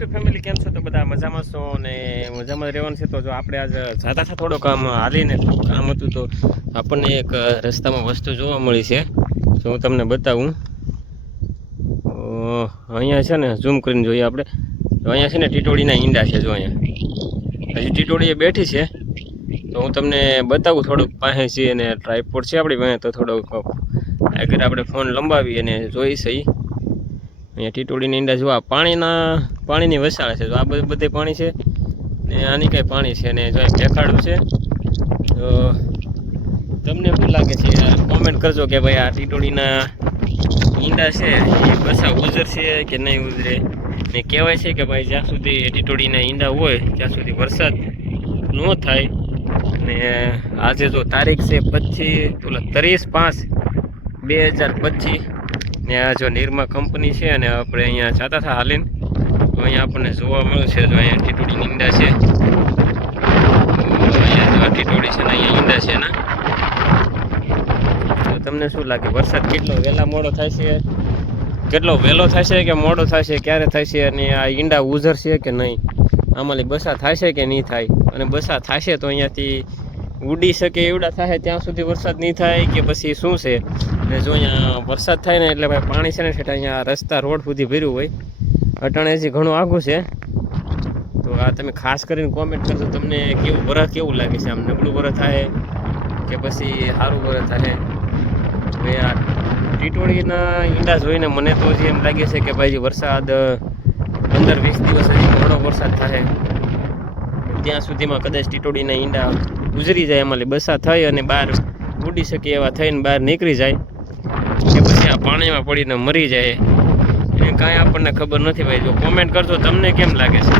YouTube family કેમ છો તો બધા? મજામાં છો? અને મજામાં રહેવાનું છે તો જો આપણે આજ જાતા હતા થોડુંક આમ હાલીને કામ હતું તો આપણને એક રસ્તામાં વસ્તુ જોવા મળી છે. જો હું તમને બતાવું. અહીંયા છે ને ઝૂમ કરીને જોઈએ આપણે. અહીંયા છે ને ટીટોળીના ઈંડા છે જો અહીંયા. હજી ટીટોળીએ બેઠી છે. તો હું તમને બતાવું થોડુંક પાસે છે અને ટ્રાયપોડ છે આપણી પાસે. તો થોડોક આગળ આપણે ફોન લંબાવી અને જોઈ સહી અહીંયા ટીટોડીની ઈંડા જો આ પાણીના, પાણીની વસાળ છે તો આ બધું બધે પાણી છે, ને આની કાંઈ પાણી છે ને જો દેખાડું છે, તો તમને શું લાગે છે? કોમેન્ટ કરજો કે ભાઈ આ ટીટોડીના ઈંડા છે, એ બસા ઉજરશે કે નહીં ઉજરે? ને કહેવાય છે કે ભાઈ જ્યાં સુધી ટીટોડીના ઈંડા હોય, ત્યાં સુધી વરસાદ ન થાય. ને આજે જો તારીખ છે પચીસ, ઓલા ત્રીસ પાંચ બે હજાર પચીસ આ જો નિરમા કંપની છે અને આપણે અહીંયા જતા હતા હાલીને. તો અહીંયા આપણને જોવા મળ્યું છે, જો અહીંયા ટીટોડી ઈંડા છે. અહીંયા જો ટીટોડી છે ને અહીંયા ઈંડા છે ને તો તમને શું લાગે, વરસાદ કેટલો વહેલા મોડો થાય છે? કેટલો વહેલો થશે કે મોડો થશે ક્યારે થશે અને આ ઈંડા ઉઝરશે કે નહીં? આમાંની બસા થશે કે નહીં થાય? અને બસા થશે તો અહીંયાથી ઉડી શકે એવડા થાય, ત્યાં સુધી વરસાદ નહીં થાય કે પછી શું છે? ને જો અહીંયા વરસાદ થાય ને એટલે ભાઈ પાણી છે ને છેટા અહીંયા રસ્તા રોડ સુધી ભર્યું હોય. અટાણે હજી ઘણું આઘું છે. તો આ તમે ખાસ કરીને કોમેન્ટ કરજો તમને કેવું વરસ કેવું લાગે છે? આમ નબળું વરસ થાય કે પછી સારું વરસ થાય? હવે આ ટીટોળીના ઈંડા જોઈને મને તો હજી એમ લાગે છે કે ભાઈ વરસાદ, પંદર વીસ દિવસ હજી ઘણો વરસાદ થાય. ત્યાં સુધીમાં કદાચ ટીટોળીના ઈંડા ગુજરી જાય, એમાં બસા થઈ અને બહાર ઉડી શકે એવા થઈને બહાર નીકળી જાય. એ પછી આ પાણીમાં પડીને મરી જાય. એ કાંઈ આપણને ખબર નથી ભાઈ. જો કોમેન્ટ કરજો, તમને કેમ લાગે છે?